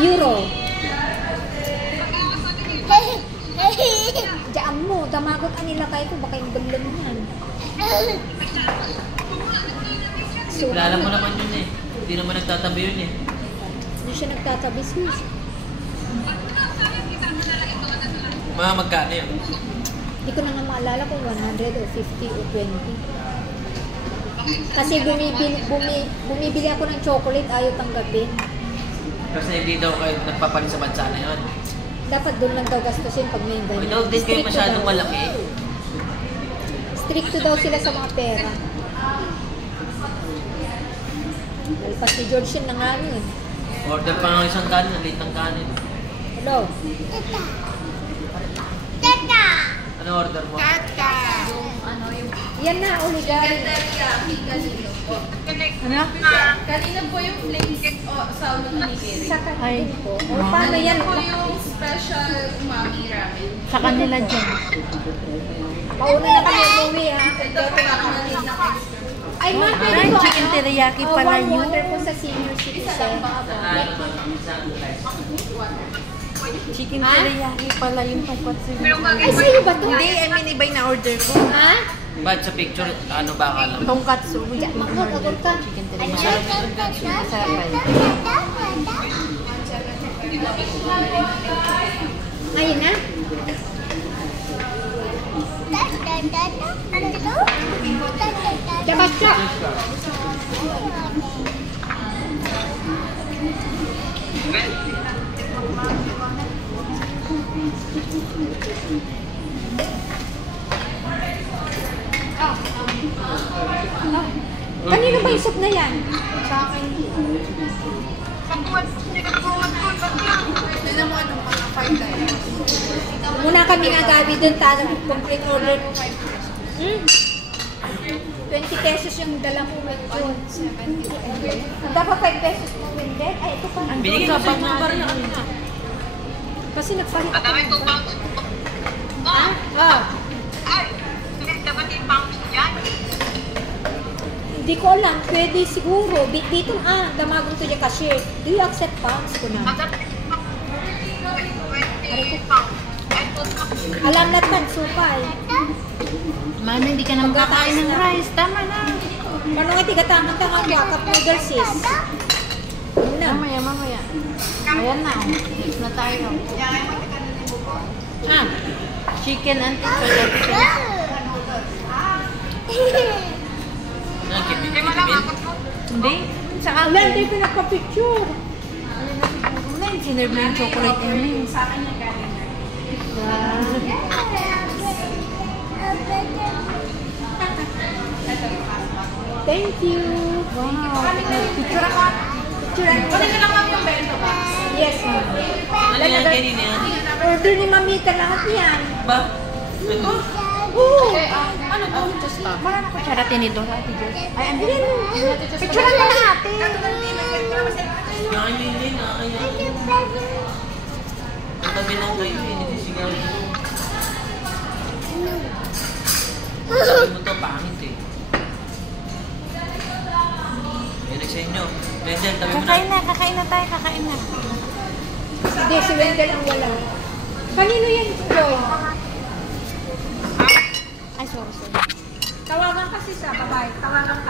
Euro. Diyan mo, damagot nila kayo ko, baka yung daglan yan. Kilala mo naman yun eh. Hindi naman nagtatabi yun eh. Hindi siya nagtatabi, sis. Mga magkano yun? Hindi ko na nga maalala kung 100 o 50 o 20. Kasi bumibili ako ng chocolate, ayaw tanggapin. Kasi hindi daw kayo nagpapalit sa bansa na yun. Dapat doon lang daw gastusin pag may ganyan. Huwag din kayo masyadong malaki. Stricto daw sila sa mga pera. Alpas ni George yun na nga yun. Order pa ng isang kanin, ang late ng kanin. Hello? Tata! Ano order mo? Tata! Yan na, uligari. Ano? Kanina po yung flake sa unigiri. Sa kanila po. O paano yan? Po yung special umami ramen. Sa kanila dyan. Mauna na kami umuwi ha. Ito po nakamalit na kayo. Ay, ma, pwede Ay, ko. chicken teriyaki pala warm yun. water po sa senior citizen. Chicken teriyaki pala yung tonkatsu. Ay, sa'yo ba to? Hindi, I mean, iba yung na-order ko. Ha? Ba't sa picture, ano ba akala mo? Tonkatsu. Magkakagod ka. Chicken teriyaki. Masarap pa yun. Ayun na. Dabas ka. Kanino ba yung soup na yan? Sa akin. Tignan mo anong mga 5 tayo. Muna kami nagabi doon, tayo complete order. 20 pesos yung dala mo with yun. Dapat 5 pesos mo with that. Ay, ito pa. Binigay ko sa mga bar na. Kasi nagpalit ako. Madami 2 pounds. Ha? Ah. Ay, dapat yung pounds yan. Hindi ko alam. Pwede siguro. Dito, damagong to yung cashier. Do you accept pounds ko na? Madami 20 pounds. Alam na tan, supay. Mana, hindi ka naman kakain ng rice. Tama na. Paano nga tigatamang tangang cup noodles, sis? Una. Mamaya. Ayan na. Next na tayo. Ah. Chicken and spaghetti. Kibin. Hindi. Sa Alam, akin. hindi pinagpa-picture. Sinerve na yung chocolate yun. Sa akin yung galing. Thank you. Wow. Picture ako. Picture ako. Kunin ko lang kami yung bento box. Yes, ma'am. Ano yan? Kanina yan? Order ni Mamita lahat yan. Ba? Ito? Oo. Ano to? Just stop. Marami ko siya tinidor. Ate Jo. Ay, ang Ayan. picture na natin. Nakakilin, nakakilin. Ang tabi ng kayo eh, nagsigaw nito. Sabi mo to, pangit eh. Yan sa inyo. Wendell, tabi mo na. Kakain na tayo, kakain na. Hindi, si Wendell ang wala. Kanino yan, Joy? Ay, sorry. Tawagan kasi sa babae. Tawagan ka.